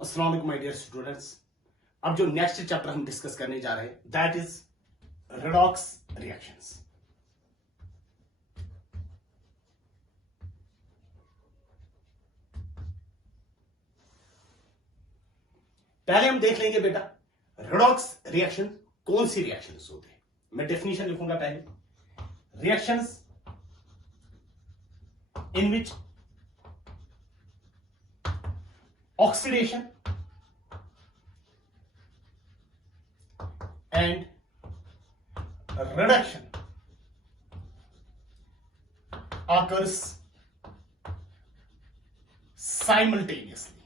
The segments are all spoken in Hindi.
अस्सलाम वालेकुम माय डियर स्टूडेंट्स। अब जो नेक्स्ट चैप्टर हम डिस्कस करने जा रहे हैं दैट इज रेडॉक्स रिएक्शंस। पहले हम देख लेंगे बेटा रेडॉक्स रिएक्शन कौन सी रिएक्शंस होते हैं। मैं डेफिनेशन लिखूंगा पहले। Reactions in which oxidation and reduction occurs simultaneously.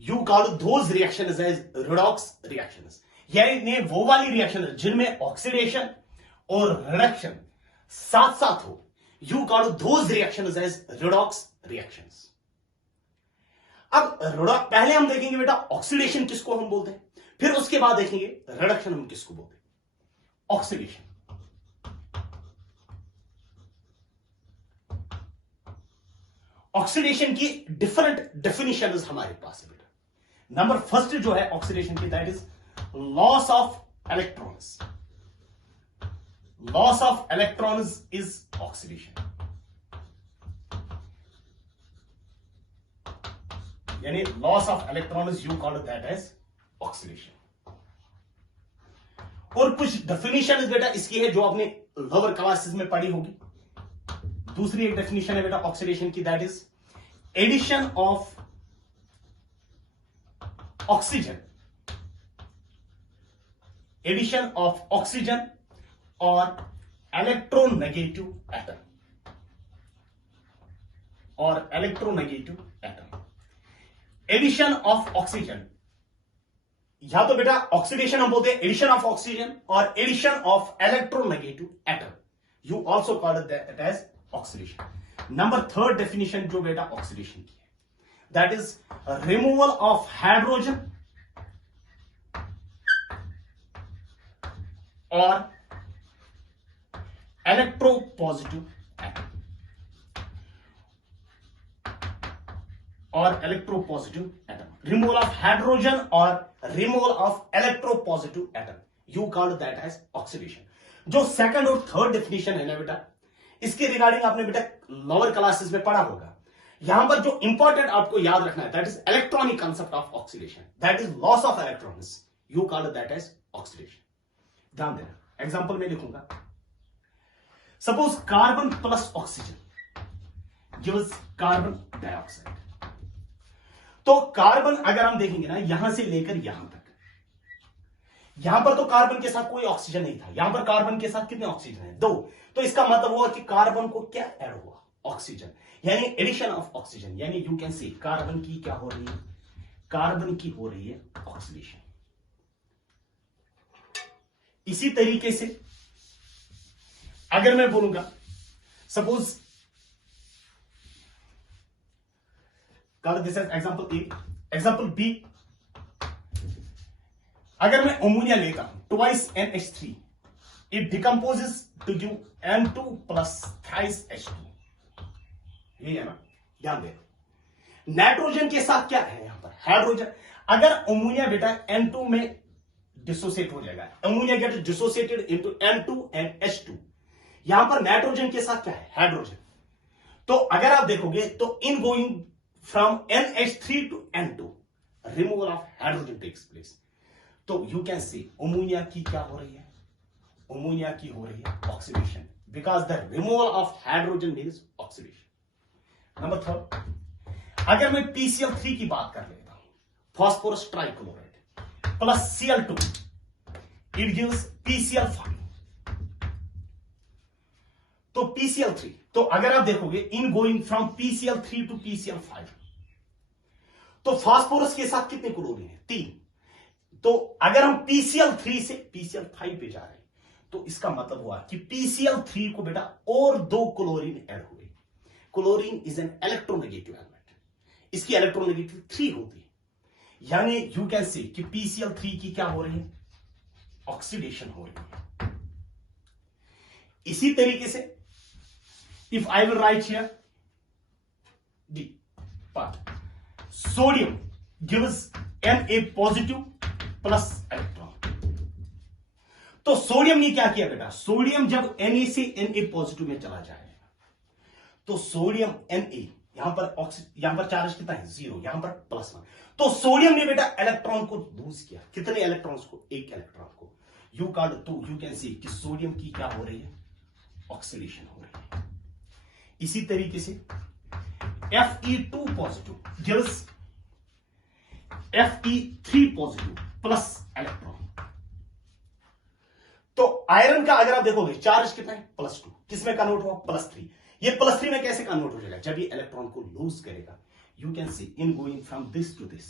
You call those reactions as redox reactions. यानी वो वाली रिएक्शन जिनमें ऑक्सीडेशन और रिडक्शन साथ साथ हो। You call those reactions as redox reactions. अब पहले हम देखेंगे बेटा ऑक्सीडेशन किसको हम बोलते हैं, फिर उसके बाद देखेंगे रिडक्शन हम किसको बोलते हैं। ऑक्सीडेशन ऑक्सीडेशन की डिफरेंट डेफिनेशंस हमारे पास है बेटा। नंबर फर्स्ट जो है ऑक्सीडेशन की that is loss of electrons. Loss of electrons is oxidation, यानी loss of electrons you call that as oxidation. और कुछ डेफिनेशन बेटा इसकी है जो आपने लोअर क्लासेस में पढ़ी होगी। दूसरी एक डेफिनेशन है बेटा ऑक्सीडेशन की that is addition of oxygen, addition of oxygen और इलेक्ट्रोनेगेटिव एटम और electronegative atom. Addition of oxygen, या तो बेटा ऑक्सीडेशन हम बोलते हैं एडिशन ऑफ ऑक्सीजन और addition of electronegative atom. You also call that as oxidation. Number third definition जो बेटा ऑक्सीडेशन की है that is removal of hydrogen और इलेक्ट्रोपॉजिटिव एटम और electropositive atom. Removal of hydrogen और removal of electropositive atom, you call that as oxidation. जो सेकंड और थर्ड डेफिनेशन है ना बेटा, इसके रिगार्डिंग आपने बेटा लोअर क्लासेस में पढ़ा होगा। यहां पर जो इंपॉर्टेंट आपको याद रखना है that is electronic concept of oxidation, that is loss of electrons, you call that as oxidation. ध्यान देना, एग्जांपल में लिखूंगा। Suppose carbon plus oxygen gives carbon dioxide. तो कार्बन अगर हम देखेंगे ना यहां से लेकर यहां तक, यहां पर तो कार्बन के साथ कोई ऑक्सीजन नहीं था, यहां पर कार्बन के साथ कितने ऑक्सीजन है? 2। तो इसका मतलब हुआ कि कार्बन को क्या ऐड हुआ? ऑक्सीजन, यानी एडिशन ऑफ ऑक्सीजन। यानी यू कैन सी कार्बन की क्या हो रही है? कार्बन की हो रही है ऑक्सीडेशन। इसी तरीके से अगर मैं बोलूंगा सपोज कल this is example A, example B. अगर मैं अमोनिया लेता हूं twice NH3, it decomposes to give N2 plus thrice H2। ये है ना, ध्यान दे। नाइट्रोजन के साथ क्या है यहां पर? हाइड्रोजन। अगर अमोनिया बेटा N2 में डिसोसिएट हो जाएगा, ammonia get dissociated into N2 and H2। यहां पर नाइट्रोजन के साथ क्या है? हाइड्रोजन। तो अगर आप देखोगे तो in going from NH3 to N2 removal of hydrogen takes place. तो यू कैन सी अमोनिया की क्या हो रही है? अमोनिया की हो रही है oxidation, because the removal of hydrogen means oxidation. Number third, अगर मैं PCl3 की बात कर लेता हूं, phosphorus trichloride plus Cl2, it gives PCl5। तो PCl3, तो अगर आप देखोगे इन going from PCl3 to PCl5, तो फास्फोरस के साथ कितने क्लोरीन है? 3। तो अगर हम PCl3 से PCl5 पे जा रहे हैं तो इसका मतलब हुआ कि PCl3 को बेटा और 2 क्लोरीन ऐड हुए। Chlorine is an electronegative element, इसकी इलेक्ट्रोनेगेटिव 3 होती है, यानी यू कैन सी कि PCl3 की क्या हो रही है? ऑक्सीडेशन हो रही है। इसी तरीके से if I will write here D part, sodium gives Na positive plus electron. तो सोडियम ने क्या किया बेटा, सोडियम जब Na से Na पॉजिटिव में चला जाएगा तो सोडियम Na यहां पर चार्ज कितना है, 0, यहां पर +1, तो सोडियम ने बेटा इलेक्ट्रॉन को लूज किया, कितने इलेक्ट्रॉन्स को, एक इलेक्ट्रॉन को। यू कैन सी कि सोडियम की क्या हो रही है, ऑक्सीडेशन हो रही है। इसी तरीके से Fe2 positive gives Fe3 positive plus electron. तो आयरन का अगर आप देखोगे चार्ज कितना है, +2, किसमें कन्वर्ट हुआ, +3। ये +3 में कैसे कन्वर्ट हो जाएगा, जब ये इलेक्ट्रॉन को लूज करेगा। You can see in going from this to this,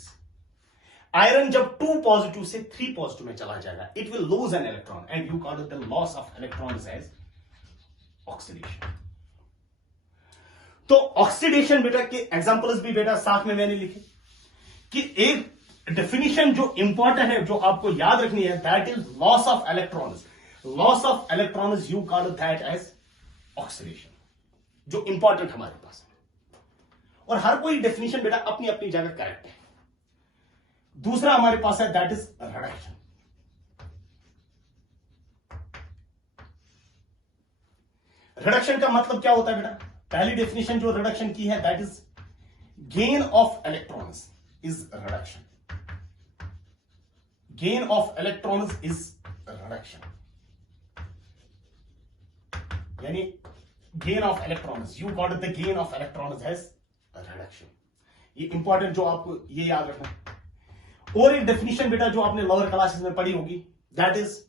iron जब 2 पॉजिटिव से 3 पॉजिटिव में चला जाएगा, it will lose an electron and you call the loss of electrons as oxidation. तो ऑक्सीडेशन बेटा के एग्जांपल्स भी बेटा साथ में मैंने लिखे कि एक डेफिनेशन जो इंपॉर्टेंट है, जो आपको याद रखनी है, that is loss of electrons. Loss of electrons you call that as oxidation, जो इंपॉर्टेंट हमारे पास है। और हर कोई डेफिनेशन बेटा अपनी अपनी जगह करेक्ट है। दूसरा हमारे पास है दैट इज रिडक्शन। रिडक्शन का मतलब क्या होता है बेटा, पहली डेफिनेशन जो रिडक्शन की है that is gain of electrons is reduction. Gain of electrons is reduction, यानी gain of electrons, you call the gain of electrons as reduction. ये इंपॉर्टेंट जो आपको ये याद रखना है। और एक डेफिनेशन बेटा जो आपने लोअर क्लासेस में पढ़ी होगी, that is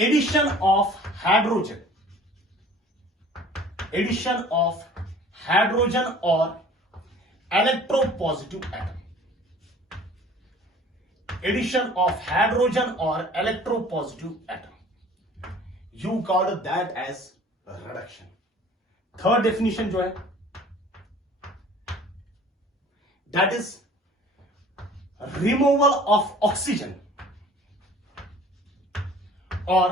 addition of hydrogen, addition of hydrogen और electropositive atom. Addition of hydrogen और electropositive atom, you call that as reduction. Third definition जो है that is removal of oxygen और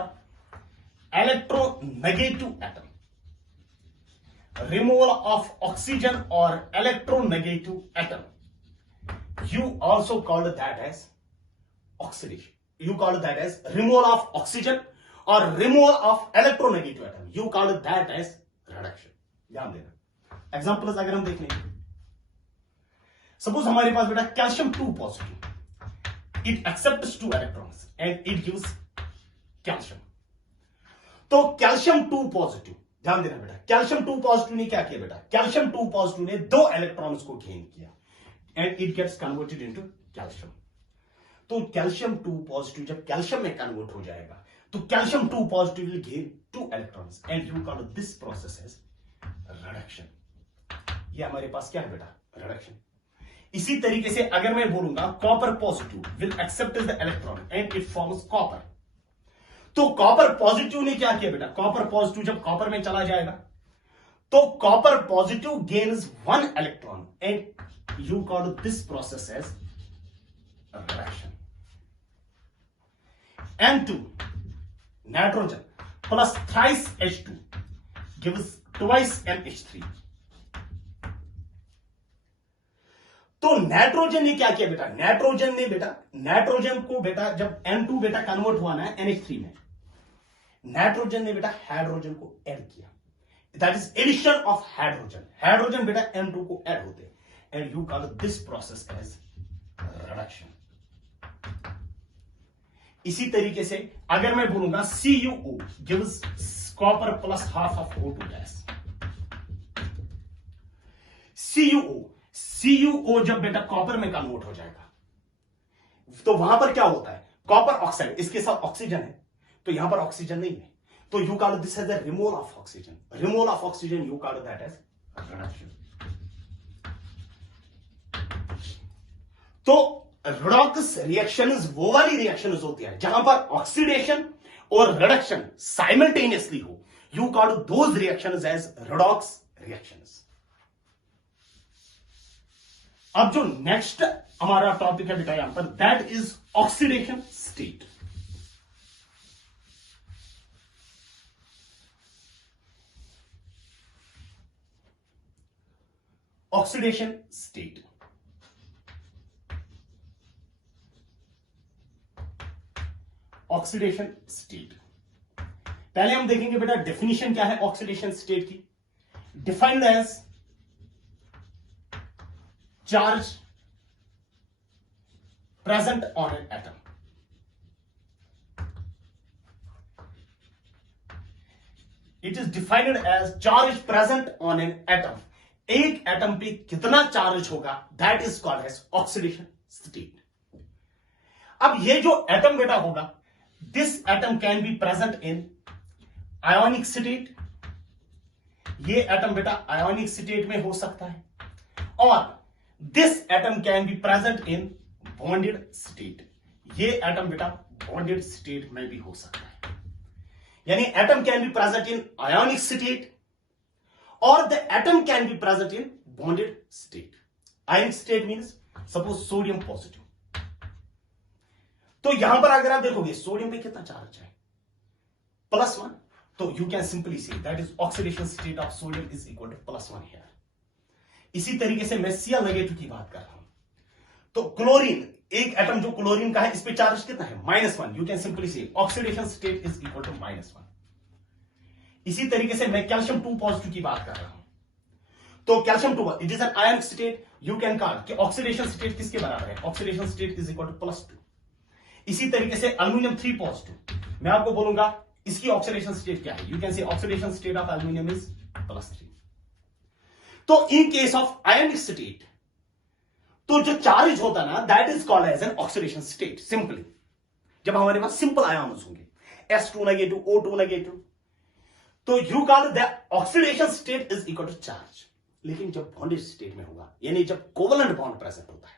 electronegative atom. Removal of oxygen और electronegative atom, you also call that as oxidation. You call that as removal of oxygen or removal of electronegative atom. You call that as reduction. ध्यान देना। एग्जांपल्स अगर हम देख लेंगे, सपोज हमारे पास बेटा calcium 2 positive, it accepts 2 electrons and it gives calcium. तो कैल्शियम 2 पॉजिटिव, ध्यान देना बेटा, कैल्शियम 2 पॉजिटिव ने क्या किया बेटा, कैल्शियम 2 पॉजिटिव ने 2 इलेक्ट्रॉन्स को गेन किया and it gets converted into calcium. तो कैल्शियम 2 पॉजिटिव जब कैल्शियम में कन्वर्ट हो जाएगा तो calcium 2 positive will gain 2 electrons and you call this process as reduction. ये हमारे पास क्या है बेटा, रिडक्शन। इसी तरीके से अगर मैं बोलूंगा copper positive will accept the electron and it forms copper. तो कॉपर पॉजिटिव ने क्या किया बेटा, कॉपर पॉजिटिव जब कॉपर में चला जाएगा तो copper positive gains 1 electron and you call this process as reduction. N2 nitrogen plus thrice H2 gives twice NH3. तो नाइट्रोजन ने क्या किया बेटा, नाइट्रोजन को बेटा जब N2 बेटा कन्वर्ट हुआ ना NH3 में, नाइट्रोजन ने बेटा हाइड्रोजन को ऐड किया, that is addition of hydrogen. Hydrogen बेटा N2 को ऐड होते हैं and you call this process as reduction. इसी तरीके से अगर मैं बोलूंगा CuO gives copper plus half of O2 gas. CuO जब बेटा कॉपर में कन्वर्ट हो जाएगा तो वहां पर क्या होता है, कॉपर ऑक्साइड, इसके साथ ऑक्सीजन है तो यहां पर ऑक्सीजन नहीं है, तो you call this as the removal of oxygen. Removal of oxygen you call that as reduction. तो रिडॉक्स रिएक्शंस वो वाली रिएक्शंस होती है जहां पर ऑक्सीडेशन और रिडक्शन साइमल्टेनियसली हो, you call those reactions as redox reactions. अब जो नेक्स्ट हमारा टॉपिक है बेटा यहां पर, that is oxidation state. Oxidation state. Oxidation state, पहले हम देखेंगे बेटा डेफिनेशन क्या है ऑक्सीडेशन स्टेट की। Defined as charge present on an atom. It is defined as charge present on an atom. एक एटम पे कितना चार्ज होगा, that is called as oxidation state. अब ये जो एटम बेटा होगा, this atom can be present in ionic state. ये एटम बेटा आयोनिक स्टेट में हो सकता है, और this atom can be present in bonded state. ये एटम बेटा बॉन्डेड स्टेट में भी हो सकता है। यानी atom can be present in ionic state और the atom can be present in bonded state. Ionic state means suppose sodium positive. तो यहां पर अगर आप देखोगे सोडियम पे कितना चार्ज है, +1, तो you can simply say that is oxidation state of sodium is equal to +1 here. इसी तरीके से मैं Cl नेगेटिव की बात कर रहा हूं, तो क्लोरीन, एक एटम जो क्लोरीन का है, इस पे चार्ज कितना है, -1। You can simply say oxidation state is equal to -1। इसी तरीके से मैं कैल्शियम 2 पॉजिटिव की बात कर रहा हूं, तो calcium 2 it is an ionic state. You can call कि ऑक्सीडेशन स्टेट किसके बराबर है, oxidation state is equal to +2। इसी तरीके से एल्यूमिनियम 3 पॉजिटिव, मैं आपको बोलूंगा इसकी ऑक्सीडेशन स्टेट क्या है। You can say oxidation state of aluminium is +3। तो in case of ionic state, तो जो चार्ज होता ना, that is called as an oxidation state. Simply जब हमारे पास सिंपल आयन्स होंगे, S2 नेगेटिव, O2 नेगेटिव, तो you call the oxidation state is equal to charge. लेकिन जब बॉन्डेड स्टेट में होगा, यानी जब कोवलेंट बॉन्ड प्रेजेंट होता है,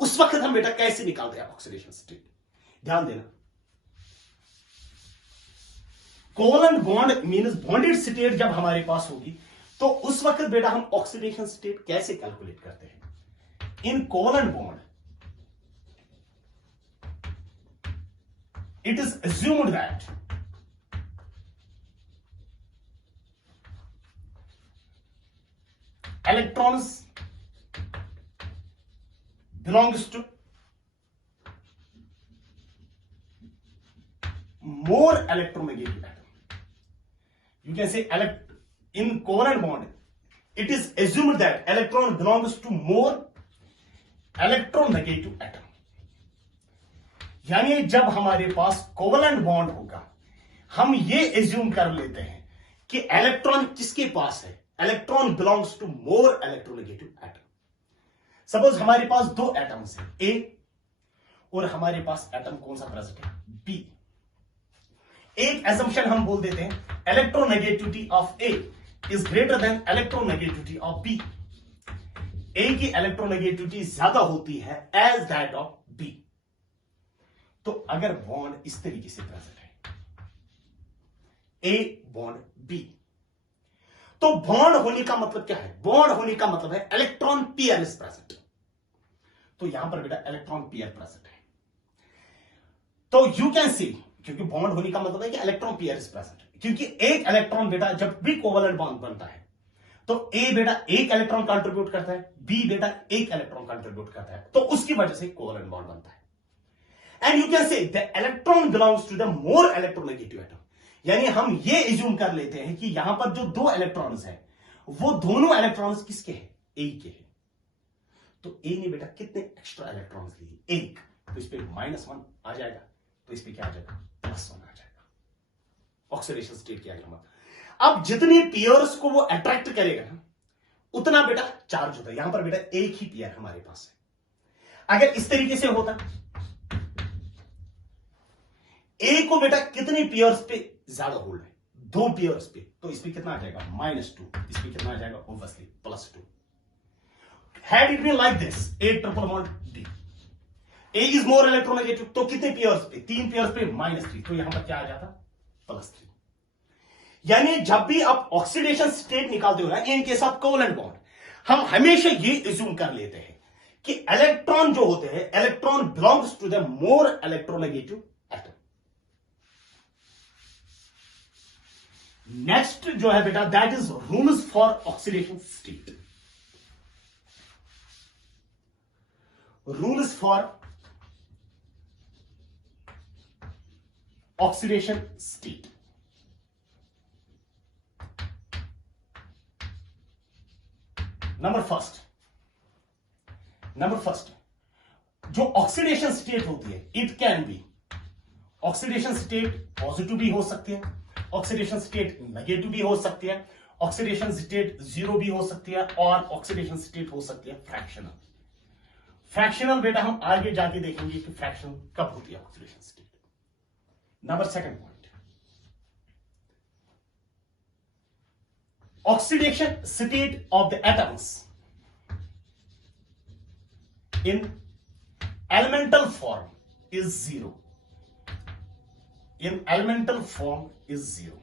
उस वक्त हम बेटा कैसे निकालते हैं ऑक्सीडेशन स्टेट। ध्यान देना, covalent bond means bonded state जब हमारे पास होगी, तो उस वक्त बेटा हम ऑक्सीडेशन स्टेट कैसे कैलकुलेट करते हैं। In covalent bond it is assumed that electrons belongs to more electronegative atom. You can say in covalent bond it is assumed that electron belongs to more electronegative atom. यानी जब हमारे पास कोवलेंट बॉन्ड होगा, हम ये एज्यूम कर लेते हैं कि इलेक्ट्रॉन किसके पास है, electron belongs to more electronegative atom. Suppose हमारे पास दो एटम्स हैं, ए और हमारे पास एटम कौन सा प्रेजेंट है, बी। एक एजम्पशन हम बोल देते हैं, electronegativity of A is greater than electronegativity of B. A की इलेक्ट्रोनेगेटिविटी ज्यादा होती है एज दैट ऑफ बी। तो अगर बॉन्ड इस तरीके से प्रेजेंट है, ए बॉन्ड बी, तो बॉन्ड होने का मतलब क्या है, बॉन्ड होने का मतलब है इलेक्ट्रॉन पेयर इज प्रेजेंट। तो यहां पर बेटा इलेक्ट्रॉन पेयर प्रेजेंट है, तो यू कैन सी, क्योंकि बॉन्ड होने का मतलब है कि इलेक्ट्रॉन पेयर इज प्रेजेंट, क्योंकि एक इलेक्ट्रॉन बेटा जब भी कोवलेंट बॉन्ड बनता है, तो ए बेटा एक इलेक्ट्रॉन कंट्रीब्यूट करता है, बी बेटा एक इलेक्ट्रॉन कंट्रीब्यूट करता है, तो उसकी वजह से कोवलेंट बॉन्ड बनता है। And you can say the electron belongs to the more electronegative atom. यानी हम ये एज्यूम कर लेते हैं कि यहां पर जो दो इलेक्ट्रॉन्स हैं, वो दोनों इलेक्ट्रॉन्स किसके हैं, ए के हैं। तो ए ने बेटा कितने एक्स्ट्रा इलेक्ट्रॉन्स लिए, एक, तो इस पे -1 आ जाएगा, तो इस पे क्या आ जाएगा, +1 आ जाएगा। ऑक्सीडेशन स्टेट क्या है। अब जितने पेयर्स को वो अट्रैक्ट करेगा ना, उतना बेटा चार्ज होता है। यहां पर बेटा एक ही पेयर हमारे पास है। अगर इस तरीके से होता, ए को बेटा कितने पेयर्स पे ज्यादा होल्ड है, दो पेयर्स पे, तो इस पे कितना आ जाएगा, -2, इस पे कितना आ जाएगा, obviously +2। Had it been like this, A triple bond D, A is more electronegative, तो कितने पेयर्स पे, 3 पेयर्स पे -3, तो यहां पर क्या आ जाता, +3। यानी जब भी आप ऑक्सीडेशन स्टेट निकालते हो ना, इन केस ऑफ कोवलेंट बॉन्ड, हम हमेशा ये एज्यूम कर लेते हैं कि इलेक्ट्रॉन जो होते हैं, electron belongs to the more electronegative atom. Next जो है बेटा, that is rules for oxidation state. rules for oxidation state. Number first जो ऑक्सीडेशन स्टेट होती है, it can be oxidation state positive भी हो सकती है, ऑक्सीडेशन स्टेट नेगेटिव भी हो सकती है, ऑक्सीडेशन स्टेट जीरो भी हो सकती है, और ऑक्सीडेशन स्टेट हो सकती है फ्रैक्शनल। फ्रैक्शनल बेटा हम आगे जाके देखेंगे कि फ्रैक्शनल कब होती है oxidation state. Number second point, oxidation state of the atoms in elemental form is zero. In elemental form is zero.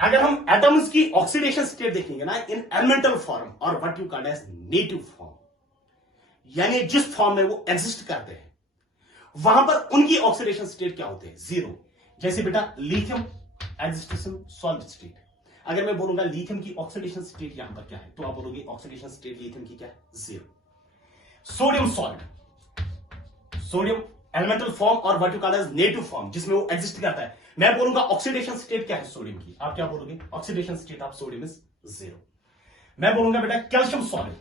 अगर हम एटम्स की ऑक्सीडेशन स्टेट देखेंगे ना इन एलिमेंटल फॉर्म और what you called as native form, यानी जिस फॉर्म में वो एग्जिस्ट करते हैं वहां पर उनकी ऑक्सीडेशन स्टेट क्या होते हैं? जीरो। जैसे बेटा लिथियम एग्जिस्टेशन सॉलिड स्टेट, अगर मैं बोलूंगा लिथियम की ऑक्सीडेशन स्टेट यहां पर क्या है, तो आप बोलोगे ऑक्सीडेशन स्टेट लिथियम की क्या है? Zero. Sodium solid, sodium elemental form और what you call as native form जिसमें वो एग्जिस्ट करता है, मैं बोलूंगा ऑक्सीडेशन स्टेट क्या है सोडियम की, आप क्या बोलोगे? Oxidation state of sodium is zero. मैं बोलूंगा बेटा calcium solid,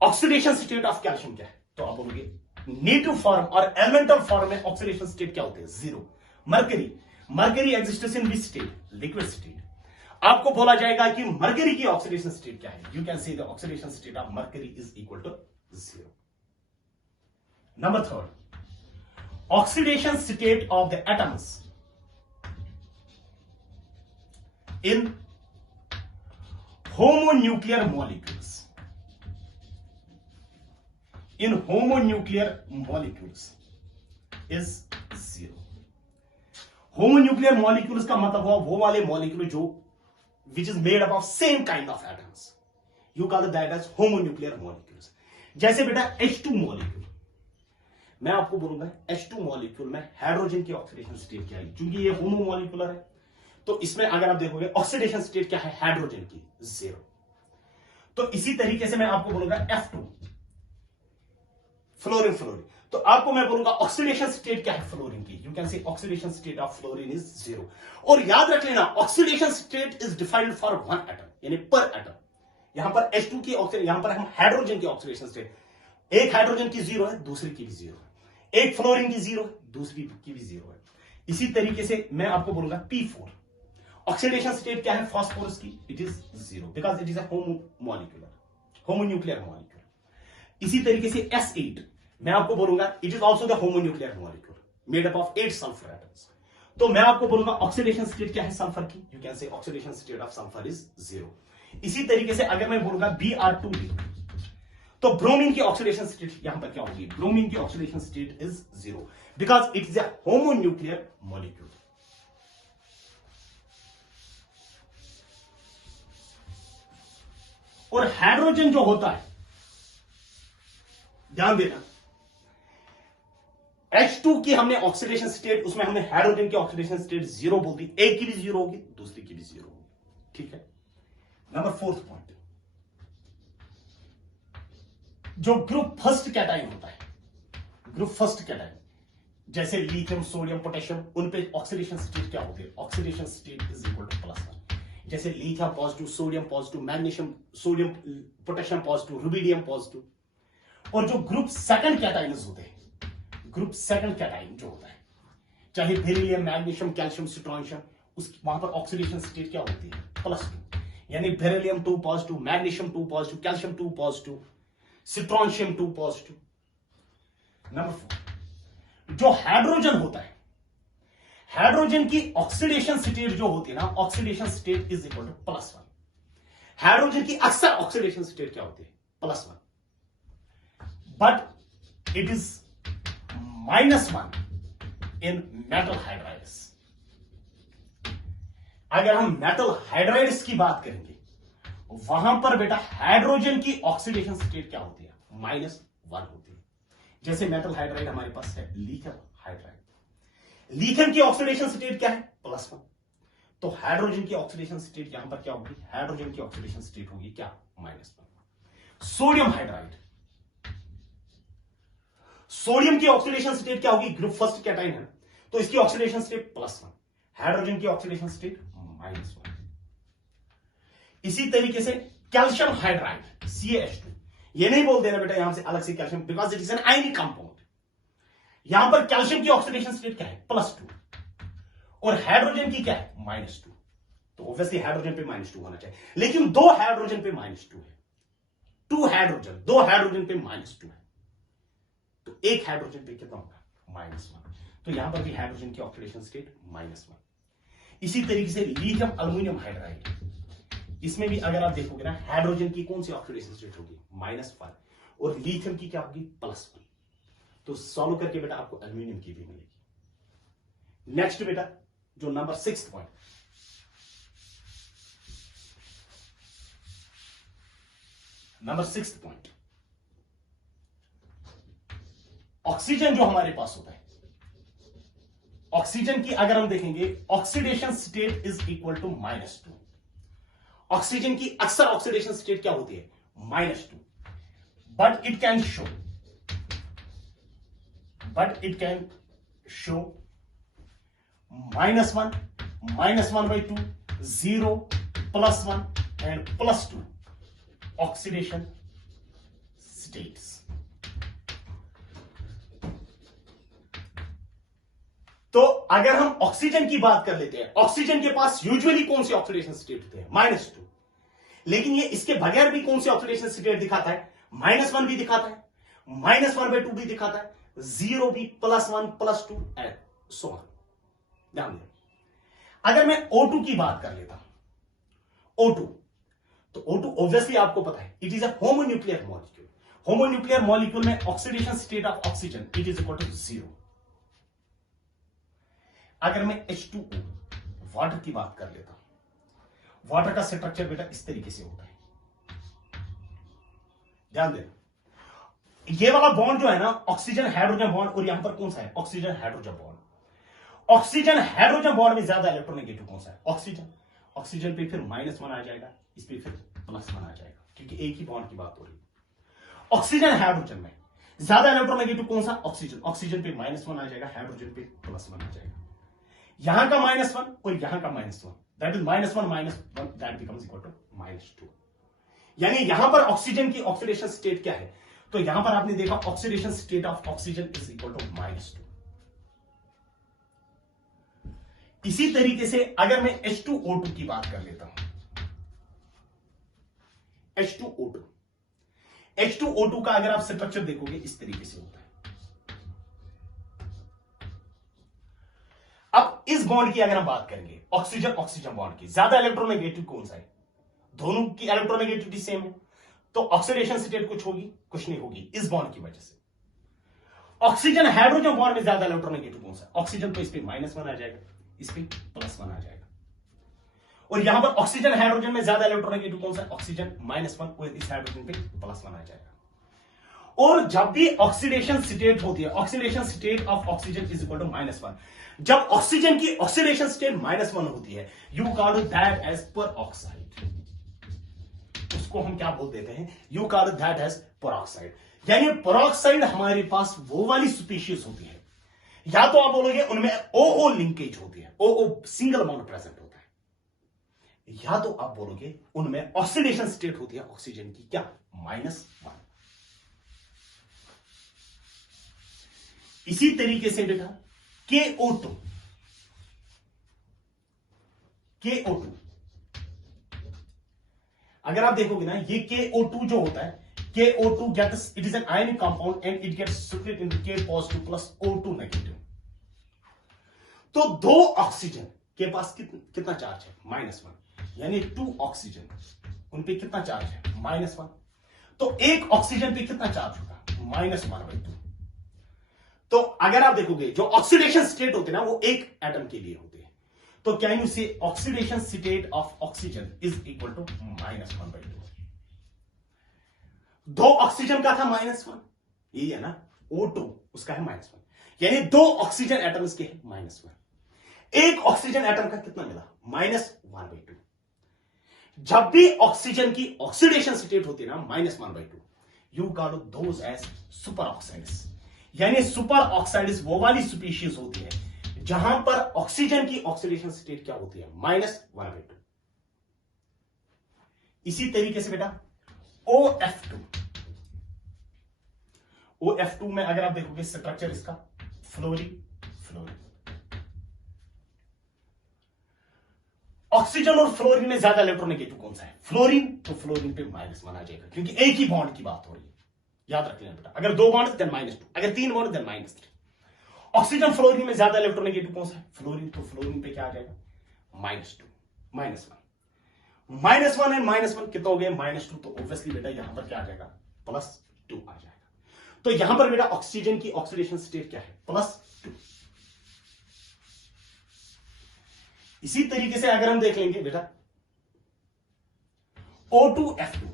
oxidation state of calcium क्या है, तो आप बोलोगे नेटिव फॉर्म और एलिमेंटल फॉर्म में ऑक्सीडेशन स्टेट क्या होते हैं? Zero. Mercury, mercury existence in which state? Liquid state. आपको बोला जाएगा कि मरकरी की ऑक्सीडेशन स्टेट क्या है, you can say the oxidation state of mercury is equal to zero. Number third, oxidation state of the atoms in homonuclear molecules. In homonuclear molecules is zero. Homonuclear molecules का मतलब हुआ वो वाले मॉलिक्यूल जो which is made up of same kind of atoms, you call that as homonuclear molecules। जैसे बेटा H2 मॉलिक्यूल, मैं आपको बोलूंगा H2 मॉलिक्यूल में हाइड्रोजन की ऑक्सीडेशन स्टेट क्या है, क्योंकि ये होमो मॉलिक्यूलर है तो इसमें अगर आप देखोगे ऑक्सीडेशन स्टेट क्या है हाइड्रोजन की? जीरो। तो इसी तरीके से मैं आपको बोलूंगा F2 फ्लोरीन, फ्लोरीन, तो आपको मैं बोलूंगा ऑक्सीडेशन स्टेट क्या है फ्लोरीन की, you can say oxidation state of fluorine is zero. और याद रख लेना oxidation state is defined for one atom, यानी पर एटम। यहां पर H2 की ऑक्सीडेशन, यहां पर हम हाइड्रोजन की ऑक्सीडेशन स्टेट, एक हाइड्रोजन की जीरो है, दूसरी की भी जीरो है, एक फ्लोरीन की जीरो है, दूसरी की भी जीरो है। इसी तरीके से मैं आपको बोलूंगा P4 ऑक्सीडेशन स्टेट क्या है फास्फोरस की? It is zero because it is a homonuclear molecule. इसी तरीके से S8 मैं आपको बोलूंगा it is also the homonuclear molecule made up of 8 sulphur atoms, तो मैं आपको बोलूंगा ऑक्सीडेशन स्टेट क्या है सल्फर की, you can say oxidation state of sulphur is zero. इसी तरीके से अगर मैं बोलूंगा Br2 तो ब्रोमीन की ऑक्सीडेशन स्टेट यहां पर क्या होगी? ब्रोमीन की oxidation state is zero because it is a homonuclear molecule. और हाइड्रोजन जो होता है, ध्यान देना, H2 की हमने ऑक्सीडेशन स्टेट, उसमें हमने हाइड्रोजन की ऑक्सीडेशन स्टेट जीरो बोल दी, एक की भी जीरो होगी, दूसरी की भी जीरो होगी, ठीक है। नंबर फोर्थ पॉइंट, जो ग्रुप फर्स्ट कैटाइन होता है, ग्रुप फर्स्ट कैटाइन जैसे लिथियम, सोडियम, पोटेशियम, उन पे ऑक्सीडेशन स्टेट क्या होती है? Oxidation state is equal to +1। जैसे lithium positive, sodium positive, magnesium, sodium, potassium positive, rubidium positive. और जो ग्रुप सेकंड कैटाइन्स होते हैं, ग्रुप सेकंड कैटाइन जो होता है, चाहे बेरिलियम, मैग्नीशियम, कैल्शियम, सिट्रॉन्शियम, उसकी वहां पर ऑक्सीडेशन स्टेट क्या होती है? +2, यानी beryllium 2 positive, magnesium 2 positive, calcium 2 positive, strontium 2 positive. Number 4, जो हाइड्रोजन होता है, हाइड्रोजन की ऑक्सीडेशन स्टेट जो होती है ना, oxidation state is equal to +1। Hydrogen की अक्सर ऑक्सीडेशन स्टेट क्या होती है? +1, but it is -1 in metal hydrides. अगर हम मेटल हाइड्राइड्स की बात करेंगे, वहां पर बेटा हाइड्रोजन की ऑक्सीडेशन स्टेट क्या होती है? -1 होती है। जैसे मेटल हाइड्राइड हमारे पास है लिथियम हाइड्राइड, लिथियम की ऑक्सीडेशन स्टेट क्या है? +1, तो हाइड्रोजन की ऑक्सीडेशन स्टेट यहां पर क्या होगी? हाइड्रोजन की ऑक्सीडेशन स्टेट होगी क्या? -1। सोडियम हाइड्राइड, सोडियम की ऑक्सीडेशन स्टेट क्या होगी, ग्रुप फर्स्ट कैटाइन है तो इसकी ऑक्सीडेशन स्टेट +1, हाइड्रोजन की ऑक्सीडेशन स्टेट -1। इसी तरीके से कैल्शियम हाइड्राइड CaH2, ये नहीं बोल देना बेटा यहां से अलग से calcium, because it is an ionic compound. यहां पर कैल्शियम की ऑक्सीडेशन स्टेट क्या है, +2, और हाइड्रोजन की क्या है, -2। तो ऑब्वियसली हाइड्रोजन पे -2 होना चाहिए, लेकिन दो हाइड्रोजन पे -2 है, दो हाइड्रोजन पे -2 है, तो एक हाइड्रोजन पे कितना होगा, -1। तो यहां पर भी हाइड्रोजन की ऑक्सीडेशन स्टेट -1। इसी तरीके से लिथियम अल्युमिनियम हाइड्राइड, इसमें भी अगर आप देखोगे ना, हाइड्रोजन की कौन सी ऑक्सीडेशन स्टेट होगी, -1, और लिथियम की क्या होगी, +1। तो सॉल्व करके बेटा आपको अल्युमिनियम की भी मिलेगी। नेक्स्ट बेटा जो number 6 point, number 6 point, oxygen जो हमारे पास होता है, ऑक्सीजन की अगर हम देखेंगे oxidation state is equal to -2। Oxygen की अक्सर ऑक्सीडेशन स्टेट क्या होती है, -2, but it can show -1, -1/2, 0, +1 and +2 oxidation states. तो अगर हम ऑक्सीजन की बात कर लेते हैं, ऑक्सीजन के पास यूजुअली कौन सी ऑक्सीडेशन स्टेट होते हैं, -2, लेकिन ये इसके बगैर भी कौन सी ऑक्सीडेशन स्टेट दिखाता है, -1 भी दिखाता है, -1/2 भी दिखाता है, 0 भी, +1, +2 एंड सो ऑन। ध्यान दें, अगर मैं O2 की बात कर लेता हूं, O2, तो O2 ऑब्वियसली आपको पता है it is a homonuclear molecule. Homonuclear molecule में oxidation state of oxygen it is equal to 0। अगर मैं H2O वाटर की बात कर लेता हूं, वाटर का स्ट्रक्चर बेटा इस तरीके से होता है, ध्यान देना, ये वाला बॉन्ड जो है ना, ऑक्सीजन हाइड्रोजन बॉन्ड, और यहां पर कौन सा है, oxygen hydrogen bond. Oxygen hydrogen bond में ज्यादा इलेक्ट्रोनेगेटिव कौन सा है, ऑक्सीजन। ऑक्सीजन पे फिर -1 आ जाएगा, इस पे फिर +1 आ जाएगा, क्योंकि एक ही बॉन्ड की बात हो रही है। ऑक्सीजन हाइड्रोजन में ज्यादा इलेक्ट्रोनेगेटिव कौन सा, ऑक्सीजन। ऑक्सीजन पे -1 आ जाएगा, हाइड्रोजन पे +1 आ जाएगा। यहां का -1 और यहां का -1, that is -1 that becomes equal to -2। यानी यहां पर ऑक्सीजन की ऑक्सीडेशन स्टेट क्या है, तो यहां पर आपने देखा oxidation state of oxygen is equal to -2। इसी तरीके से अगर मैं H2O2 की बात कर लेता हूं, H2O2 का अगर आप स्ट्रक्चर देखोगे इस तरीके से होता है। अब इस बॉन्ड की अगर हम बात करेंगे, ऑक्सीजन ऑक्सीजन बॉन्ड की, ज्यादा इलेक्ट्रोनेगेटिव कौन सा है, दोनों की इलेक्ट्रोनेगेटिविटी सेम है, तो ऑक्सीडेशन स्टेट कुछ होगी, कुछ नहीं होगी इस बॉन्ड की वजह से। ऑक्सीजन हाइड्रोजन बॉन्ड में ज्यादा इलेक्ट्रोनेगेटिव कौन सा, ऑक्सीजन, तो इस पे -1 आ जाएगा, इस पे +1 आ जाएगा। और यहां पर ऑक्सीजन हाइड्रोजन में ज्यादा इलेक्ट्रोनेगेटिव कौन सा, ऑक्सीजन, -1, और इस हाइड्रोजन पे +1 आ जाएगा। और जब भी ऑक्सीडेशन स्टेट होती है, oxidation state of oxygen is equal to -1, जब ऑक्सीजन की ऑक्सीडेशन स्टेट -1 होती है, you call that as peroxide. उसको हम क्या बोल देते हैं, you call that as peroxide. यानी पेरोक्साइड हमारे पास वो वाली स्पीशीज होती है, या तो आप बोलोगे उनमें OO लिंकेज होती है, OO सिंगल बॉन्ड प्रेजेंट होता है, या तो आप बोलोगे उनमें ऑक्सीडेशन स्टेट होती है ऑक्सीजन की क्या, -1। इसी तरीके से बेटा KO2 अगर आप देखोगे ना, ये KO2 जो होता है, KO2 gets, it is an ionic compound and it gets split into K positive plus O2 negative। तो दो ऑक्सीजन के पास कितना चार्ज है, -1, यानी 2 ऑक्सीजन, उन पे कितना चार्ज है, -1। तो एक ऑक्सीजन पे कितना चार्ज होगा, -1/2। तो अगर आप देखोगे जो ऑक्सीडेशन स्टेट होते हैं ना, वो एक एटम के लिए होते हैं, तो can you say oxidation state of oxygen is equal to -1/2। दो ऑक्सीजन का था -1, यही है ना, O2 उसका है -1, यानी दो ऑक्सीजन एटम्स के हैं -1। एक ऑक्सीजन एटम का कितना मिला, -1/2। जब भी ऑक्सीजन की ऑक्सीडेशन स्टेट होती है ना, -1/2, you call those as superoxides. यानी सुपर ऑक्साइड्स वो वाली स्पीशीज होती है जहां पर ऑक्सीजन की ऑक्सीडेशन स्टेट क्या होती है, -1/2। इसी तरीके से बेटा OF2, OF2 में अगर आप देखोगे स्ट्रक्चर इसका फ्लोरीन, ऑक्सीजन और फ्लोरीन में ज्यादा इलेक्ट्रोनेगेटिव कौन सा है, फ्लोरीन, तो फ्लोरीन पे -1 आ जाएगा क्योंकि एक ही बॉन्ड की बात हो रही है, याद रख लेना बेटा। अगर 2 बॉन्ड देन -2, अगर 3 बॉन्ड देन -3। ऑक्सीजन फ्लोरीन में ज्यादा इलेक्ट्रोनेगेटिव कौन सा है, फ्लोरीन, तो फ्लोरीन पे क्या आ जाएगा, -2, -1 एंड -1 कितना हो गया, -2, तो ऑब्वियसली बेटा यहां पर क्या आ जाएगा, +2 आ जाएगा। तो यहां पर बेटा ऑक्सीजन की ऑक्सीडेशन स्टेट क्या है, +2। इसी तरीके से अगर हम देख लेंगे बेटा O2F2,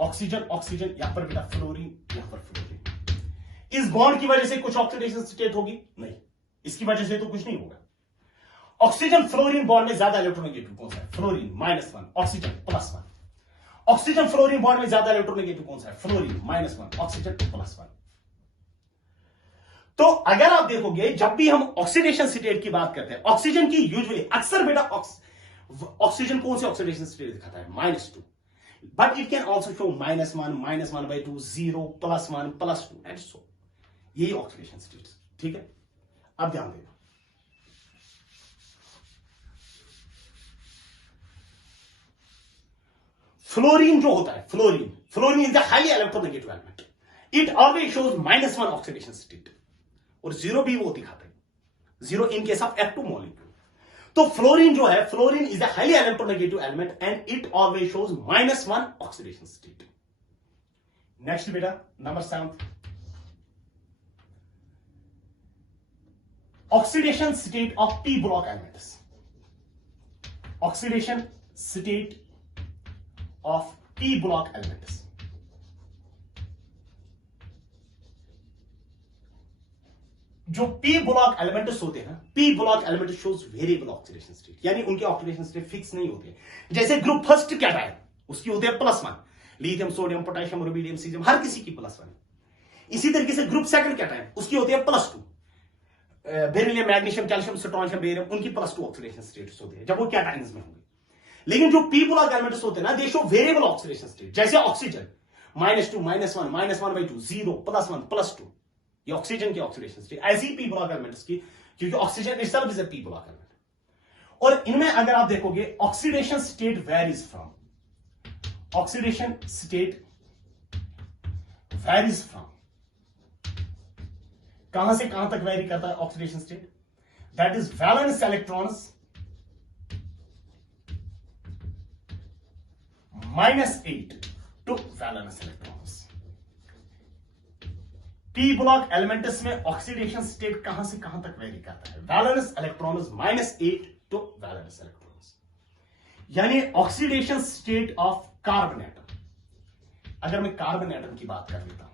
ऑक्सीजन ऑक्सीजन, यहां पर बेटा फ्लोरीन, यहां पर फ्लोरीन। इस बॉन्ड की वजह से कुछ ऑक्सीडेशन स्टेट होगी, नहीं, इसकी वजह से तो कुछ नहीं होगा। ऑक्सीजन फ्लोरीन बॉन्ड में ज्यादा इलेक्ट्रोनेगेटिव कौन सा है, fluorine, -1, oxygen +1। Oxygen fluorine bond में ज्यादा इलेक्ट्रोनेगेटिव कौन सा है, फ्लोरीन, -1, ऑक्सीजन +1। तो अगर आप देखोगे जब भी हम ऑक्सीडेशन स्टेट की बात करते हैं, ऑक्सीजन की यूजुअली अक्सर बेटा ऑक्सीजन कौन सी ऑक्सीडेशन स्टेट दिखाता है, -2, but it can also show -1, -1/2, 0, +1, +2 and so, यही ऑक्सीडेशन स्टेट, ठीक है। अब ध्यान देना, फ्लोरीन जो होता है, fluorine is the highly electronegative element, it always shows -1 oxidation state, और 0 भी वो दिखाते हैं, 0 in case of F2 molecule. तो फ्लोरीन जो है, fluorine is the highly electronegative element and it always shows -1 oxidation state. Next बेटा number 7, oxidation state of P block elements, oxidation state of P block elements. जो P ब्लॉक एलिमेंट्स होते हैं ना, P block element shows variable oxidation state, यानी उनकी ऑक्सीडेशन स्टेट फिक्स नहीं होती है। जैसे ग्रुप फर्स्ट कैटायन, उसकी होती है +1, lithium, sodium, potassium, rubidium, caesium, हर किसी की +1। इसी तरीके से ग्रुप सेकंड कैटायन, उसकी होती है +2, beryllium, magnesium, calcium, strontium, barium, उनकी +2 ऑक्सीडेशन स्टेट्स होती है जब वो कैटायंस में होंगे। लेकिन जो P ब्लॉक एलिमेंट्स होते हैं ना, they show variable oxidation state. जैसे ऑक्सीजन -2, -1, -1/2, 0, +1, +2, ये ऑक्सीजन की ऑक्सीडेशन स्टेट। ऐसी P ब्लॉक एलिमेंट्स की, क्योंकि oxygen itself is a P block element. और इनमें अगर आप देखोगे oxidation state varies from, oxidation state varies from, कहां से कहां तक वेरी करता है oxidation state, that is valence electrons -8 to valence electrons. P block elements में ऑक्सीडेशन स्टेट कहां से कहां तक वेरी करता है, valence electrons -8 to valence electrons, यानी oxidation state of carbon atom. अगर मैं कार्बन एटम की बात कर लेता हूं,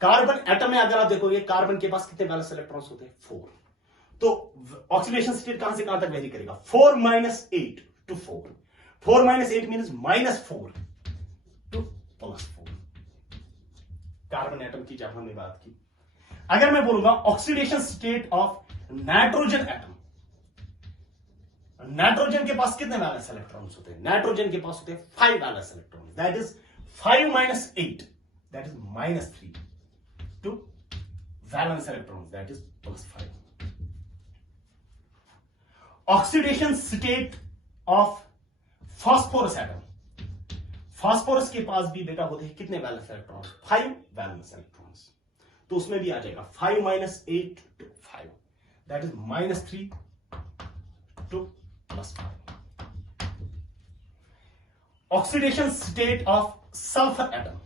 कार्बन एटम में अगर आप देखोगे कार्बन के पास कितने वैलेंस इलेक्ट्रॉन्स होते हैं, 4। तो ऑक्सीडेशन स्टेट कहां से कहां तक वेरी करेगा, 4 - 8 to 4, 4 - 8 means -4 to +4। Carbon atom की जब हमने बात की, अगर मैं बोलूंगा oxidation state of nitrogen atom, nitrogen के पास कितने वैलेंस इलेक्ट्रॉन्स होते हैं, नाइट्रोजन के पास होते हैं 5 valence electrons, that is 5 - 8, that is -3 to valence electrons, that is +5। Oxidation state of phosphorus atom, phosphorus के पास भी बेटा होते हैं कितने वैलेंस इलेक्ट्रॉन्स, 5 वैलेंस इलेक्ट्रॉन्स, तो उसमें भी आ जाएगा 5 - 8 to 5, that is -3 to +5। Oxidation state of sulphur atom,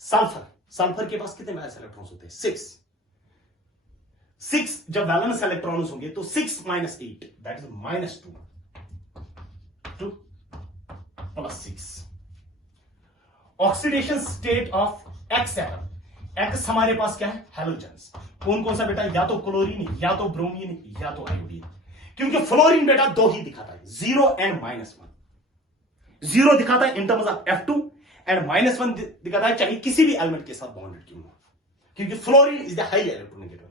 sulphur के पास कितने वैलेंस इलेक्ट्रॉन्स होते हैं, 6 जब वैलेंस इलेक्ट्रॉन्स होंगे तो 6 - 8 that is -2 to +6। Oxidation state of X atom, X हमारे पास क्या है, हैलोजेंस। कौन सा बेटा, या तो क्लोरीन, या तो ब्रोमीन, या तो आयोडीन, क्योंकि फ्लोरीन बेटा 2 ही दिखाता है, 0 एंड -1। 0 दिखाता है in terms of F2 and -1 दिखाता है चाहे किसी भी एलिमेंट के साथ बॉन्डेड क्यों हो, क्योंकि fluorine is the high electronegative.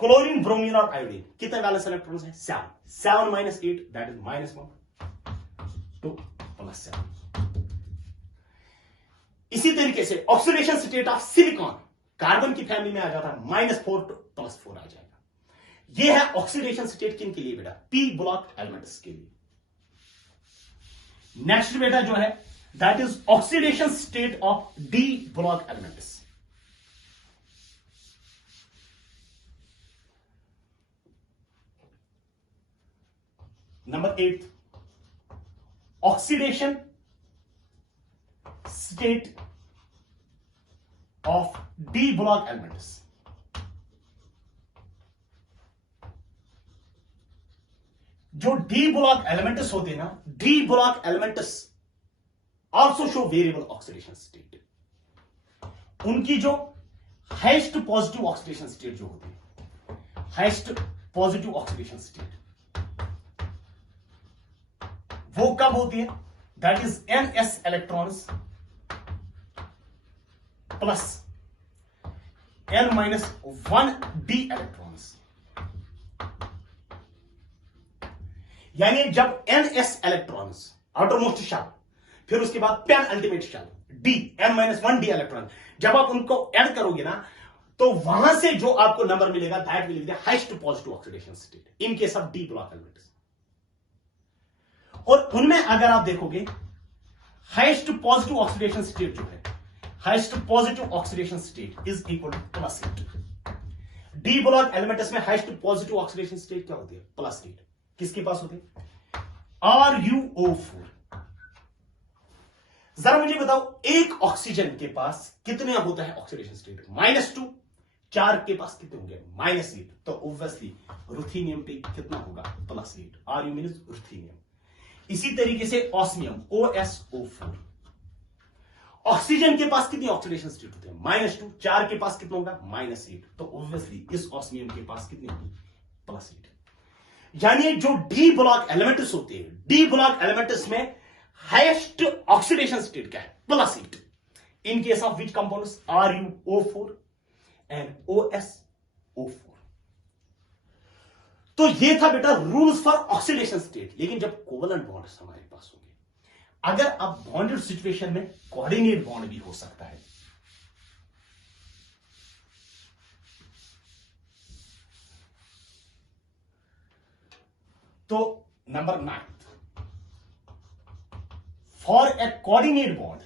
Chlorine, bromine और आयोडीन कितने वैलेंस इलेक्ट्रॉन्स हैं? 7। 7 - 8 दैट इज -1 to +7। इसी तरीके से oxidation state of silicon carbon की फैमिली में आ जाता है, -4 to +4 आ जाएगा। यह है ऑक्सीडेशन स्टेट किन के लिए बेटा? पी ब्लॉक एलिमेंट्स के लिए। नेक्स्ट बेटा जो है that is oxidation state of D block elements. Number 8 oxidation state of D block elements. जो डी ब्लॉक एलिमेंट्स होते हैं ना, D block elements also show variable oxidation state. उनकी जो हाईएस्ट पॉजिटिव ऑक्सीडेशन स्टेट जो होती है, हाईएस्ट पॉजिटिव ऑक्सीडेशन स्टेट वो कब होती है? That is ns electrons plus n-1d electrons. यानी जब ns electrons outermost shell, फिर उसके बाद penultimate shell d n-1d electron, जब आप उनको ऐड करोगे ना तो वहां से जो आपको नंबर मिलेगा that will be the highest positive oxidation state in case of D block elements. और उनमें अगर आप देखोगे हाईएस्ट पॉजिटिव ऑक्सीडेशन स्टेट जो है, highest positive oxidation state is equal to +8। D block elements में हाईएस्ट पॉजिटिव ऑक्सीडेशन स्टेट क्या होती है? +8। किसके पास होती है? RuO4। जरा मुझे बताओ एक ऑक्सीजन के पास कितने होता है ऑक्सीडेशन स्टेट? -2। 4 के पास कितने होंगे? -8। तो ऑब्वियसली रुथेनियम पे कितना होगा? +8। Ru means ruthenium. इसी तरीके से ऑस्मियम OSO4। ऑक्सीजन के पास कितनी ऑक्सीडेशन स्टेट होते हैं? -2। 4 के पास कितना होगा? -8। तो ऑब्वियसली इस ऑस्मियम के पास कितनी होगी? +8। यानी जो डी ब्लॉक एलिमेंट्स होते हैं, डी ब्लॉक एलिमेंट्स में हाईएस्ट ऑक्सीडेशन स्टेट क्या है? +8। इन case of which compounds? RuO4 and OSO4। तो ये था बेटा रूल्स फॉर ऑक्सीडेशन स्टेट। लेकिन जब कोवलेंट बॉन्ड्स हमारे पास होंगे, अगर अब बॉन्डेड सिचुएशन में कोऑर्डिनेट बॉन्ड भी हो सकता है। तो number 9 for a coordinate bond,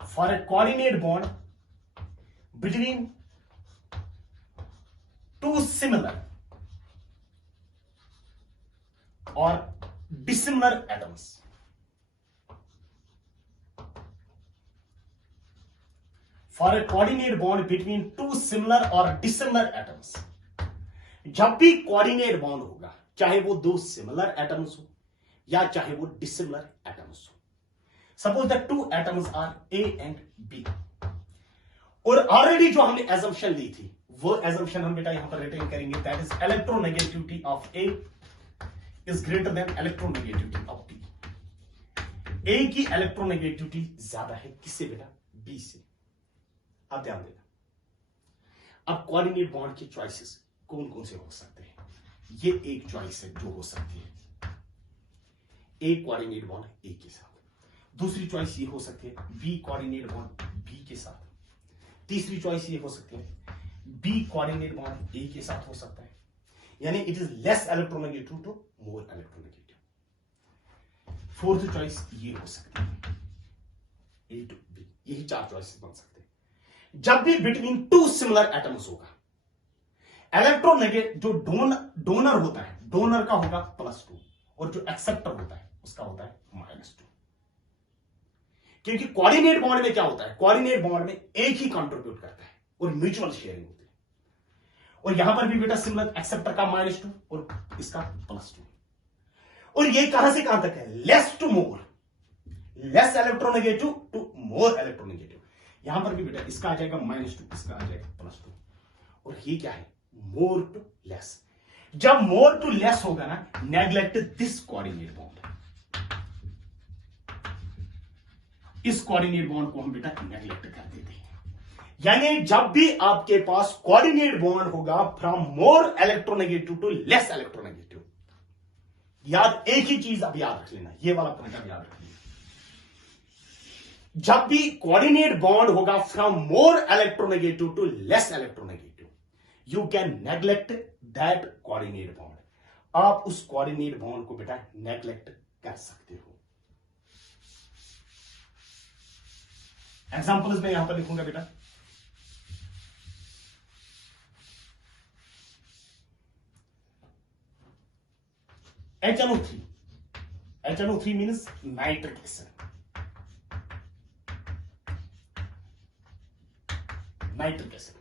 for a coordinate bond between two similar or dissimilar atoms, for a coordinate bond between two similar or dissimilar atoms, जब भी कोऑर्डिनेट बॉन्ड होगा, चाहे वो दो सिमिलर एटम्स हो या चाहे वो डिसिमिलर एटम्स हो। Suppose that two atoms are A and B, और ऑलरेडी जो हमने एजम्पशन ली थी वो एजम्पशन हम बेटा यहां पर रिटेन करेंगे, that is electronegativity of A is greater than electronegativity of B। A की इलेक्ट्रोनेगेटिविटी ज्यादा है किससे बेटा? B से। अब ध्यान देना, अब कोऑर्डिनेट बॉन्ड की चॉइसेस कौन कौन से हो सकते हैं? ये एक चॉइस है जो हो सकती है, A कोऑर्डिनेट बॉन्ड A के साथ। दूसरी चॉइस ये हो सकती है B कोऑर्डिनेट बॉन्ड B के साथ। तीसरी चॉइस ये हो सकती है B कोऑर्डिनेट बॉन्ड A के साथ हो सकता है, यानी it is less electronegative to more electronegative. Fourth choice ये हो सकती है A टू B। यही 4 चॉइसेस बन सकते हैं। जब भी बिटवीन टू सिमिलर एटम्स होगा, इलेक्ट्रोनेगेटिव जो डोनर होता है, डोनर का होगा +2 और जो एक्सेप्टर होता है उसका होता है -2। क्योंकि कोऑर्डिनेट बॉन्ड में क्या होता है? कोऑर्डिनेट बॉन्ड में एक ही कंट्रीब्यूट करता है और म्यूचुअल शेयरिंग होती है। और यहां पर भी बेटा सिमिलर, एक्सेप्टर का -2 और इसका +2। और ये कहां से कहां तक है? Less to more, less electronegative to more electronegative. यहां पर भी बेटा इसका आ जाएगा -2, इसका आ जाएगा +2। और ये क्या है? More to less. जब मोर टू लेस होगा ना, नेग्लेक्ट दिस कोऑर्डिनेट बॉन्ड। इस कोऑर्डिनेट बॉन्ड को हम बेटा नेग्लेक्ट कर देते हैं। यानी जब भी आपके पास कोऑर्डिनेट बॉन्ड होगा from more electronegative to less electronegative, याद एक ही चीज अब याद रख लेना, ये वाला पॉइंट अब याद रख लेना। जब भी कोऑर्डिनेट बॉन्ड होगा from more electronegative to less electronegative, you can neglect that coordinate bond. आप उस कोऑर्डिनेट बॉन्ड को बेटा नेग्लेक्ट कर सकते हो। एग्जांपल्स में यहां पर लिखूंगा बेटा, HNO3, HNO3 means nitric acid, nitric acid.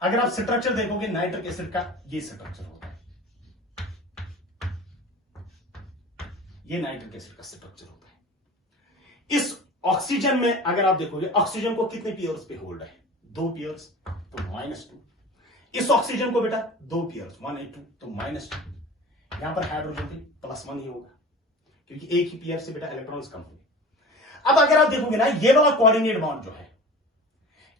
अगर आप स्ट्रक्चर देखोगे नाइट्रिक एसिड का, ये स्ट्रक्चर होगा, ये नाइट्रिक एसिड का स्ट्रक्चर होता है। इस ऑक्सीजन में अगर आप देखोगे, ऑक्सीजन को कितने पेयर्स पे होल्ड है? 2 पेयर्स, तो -2। इस ऑक्सीजन को बेटा 2 पेयर्स 1 और 2, तो -2। यहां पर हाइड्रोजन पे +1 ही होगा, क्योंकि एक ही पेयर से बेटा इलेक्ट्रॉन्स कम होंगे। अब अगर आप देखोगे ना, ये वाला कोऑर्डिनेट बॉन्ड जो है,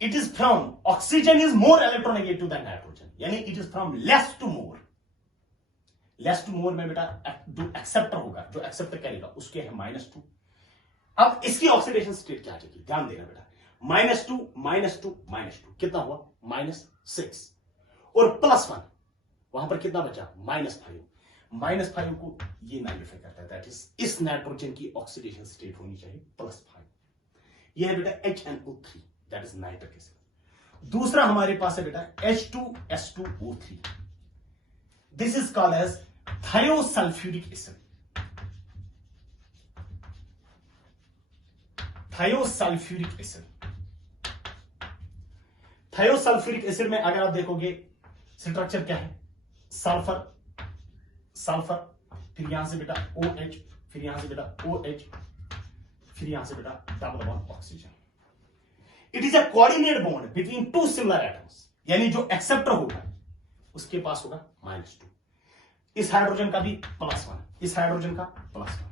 it is from oxygen is more electronegative than nitrogen, यानी it is from less to more. Less to more में बेटा जो एक्सेप्टर होगा, जो एक्सेप्टर करेगा, उसके है -2। अब इसकी ऑक्सीडेशन स्टेट क्या आ जाएगी? ध्यान देना बेटा, -2 -2 -2 कितना हुआ? -6, और +1 वहां पर कितना बचा? -5। -5 को ये नाइलिफाई करता है, दैट इज इस नाइट्रोजन की ऑक्सीडेशन स्टेट होनी चाहिए +5। ये है बेटा HNO3, that is nitric acid. दूसरा हमारे पास है बेटा H2SO3, this is called as thiosulphuric acid. Thiosulphuric acid, thiosulphuric acid में अगर आप देखोगे स्ट्रक्चर क्या है? सल्फर, सल्फर, फिर यहां से बेटा OH, फिर यहां से बेटा OH, फिर यहां से बेटा double bond oxygen. It is a coordinate bond between 2 similar atoms, यानी जो एक्सेप्टर होगा उसके पास होगा -2। इस हाइड्रोजन का भी +1, इस हाइड्रोजन का +1।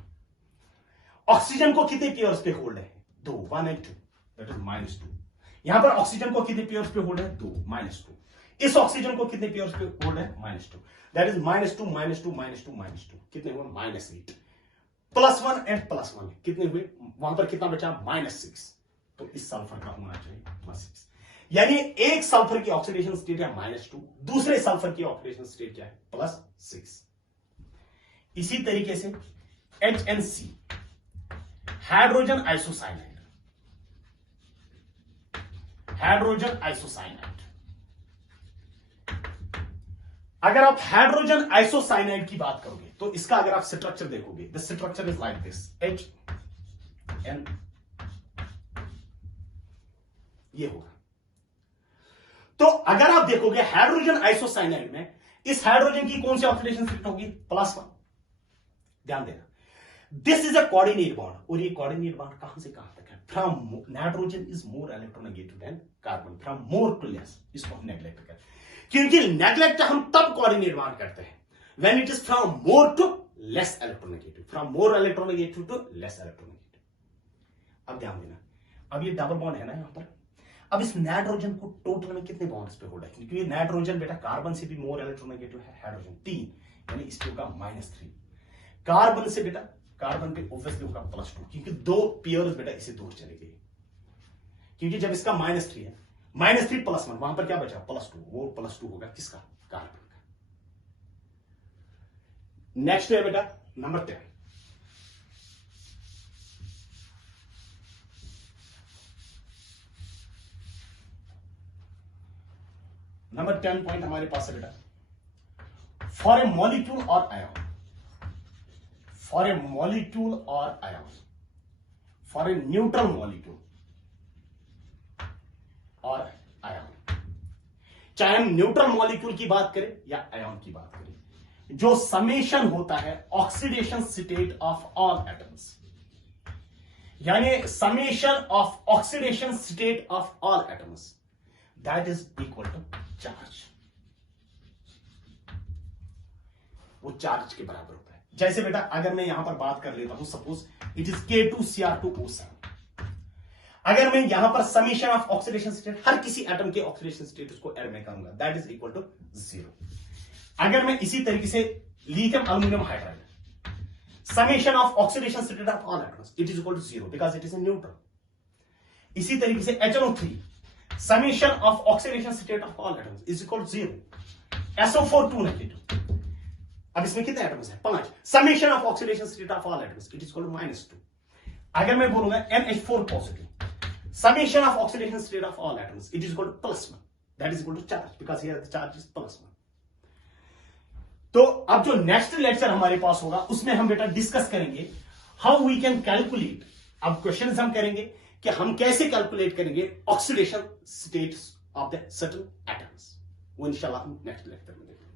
ऑक्सीजन को कितने पेयर्स पे होल्ड है? 2, 1 और 2, दैट इज -2। यहां पर ऑक्सीजन को कितने पेयर्स पे होल्ड है? 2, -2। इस ऑक्सीजन को कितने पेयर्स पे होल्ड है? -2, दैट इज -2 -2 -2 -2, कितने हुए? -8। +1 और +1 कितने हुए? वहां पर कितना बचा? -6। तो इस सल्फर का होना चाहिए +6, यानी एक सल्फर की ऑक्सीडेशन स्टेट है -2, दूसरे सल्फर की ऑक्सीडेशन स्टेट क्या है? +6। इसी तरीके से HNC, hydrogen isocyanide, hydrogen isocyanide. अगर आप हाइड्रोजन आइसोसाइनाइड की बात करोगे तो इसका अगर आप स्ट्रक्चर देखोगे, the structure is like this, HN, ये होगा। तो अगर आप देखोगे हाइड्रोजन आइसोसाइनाइड में इस हाइड्रोजन की कौन सी ऑक्सीडेशन स्टेट होगी? +1। ध्यान देना, this is a coordinate bond, और ये कोऑर्डिनेट बॉन्ड कहां से कहां तक है? From nitrogen is more electronegative than carbon, from more to less. इसको हम नेग्लेक्ट करें, क्योंकि नेग्लेक्ट हम तब कोऑर्डिनेट बॉन्ड करते हैं when it is from more to less electronegative, from more electronegative to less electronegative. अब ध्यान देना, अब ये डबल बॉन्ड है ना यहां पर। अब इस नाइट्रोजन को टोटल में कितने बॉन्ड्स पे होल्ड है? क्योंकि नाइट्रोजन बेटा कार्बन से भी मोर इलेक्ट्रोनेगेटिव है, हाइड्रोजन 3, यानी इस पे होगा -3। कार्बन से बेटा, कार्बन पे ऑब्वियसली होगा +2, क्योंकि 2 पेयर्स बेटा इसे दूर चले गए, क्योंकि जब इसका -3 है, -3 +1, वहां पर क्या बचा? +2, वो +2 होगा किसका? कार्बन का। नेक्स्ट है बेटा नंबर 10, नंबर 10 पॉइंट हमारे पास है बेटा, फॉर ए मॉलिक्यूल और आयन, फॉर ए मॉलिक्यूल और ion, for a neutral molecule और आयन, चाहे हम न्यूट्रल मॉलिक्यूल की बात करें या आयन की बात करें, जो समेशन होता है oxidation state of all atoms, यानी summation of oxidation state of all atoms, that is equal to charge. वो चार्ज के बराबर होता है। जैसे बेटा अगर मैं यहां पर बात कर लेता हूं, सपोज इट इज K2Cr2O7, अगर मैं यहां पर समीशन ऑफ ऑक्सीडेशन स्टेट हर किसी एटम के ऑक्सीडेशन स्टेटस को ऐड में करूंगा, दैट इज इक्वल टू 0। अगर मैं इसी तरीके से lithium aluminium hydride summation of oxidation state of all atoms, it is equal to 0 because it is a neutral. इसी तरीके से HNO3 summation of oxidation state of all atoms is equal to 0. SO4 2 negative, अब इसमें कितने एटम्स हैं? 5. summation of oxidation state of all atoms it is equal to -2. अगर मैं बोलूंगा NH4 positive summation of oxidation state of all atoms it is equal to +1, that is equal to charge because here the charge is +1. तो अब जो नेक्स्ट लेक्चर हमारे पास होगा उसमें हम बेटा डिस्कस करेंगे हाउ वी कैन कैलकुलेट। अब क्वेश्चंस हम करेंगे कि हम कैसे कैलकुलेट करेंगे oxidation states of the certain atoms, वो इंशाल्लाह हम नेक्स्ट लेक्चर में देखेंगे।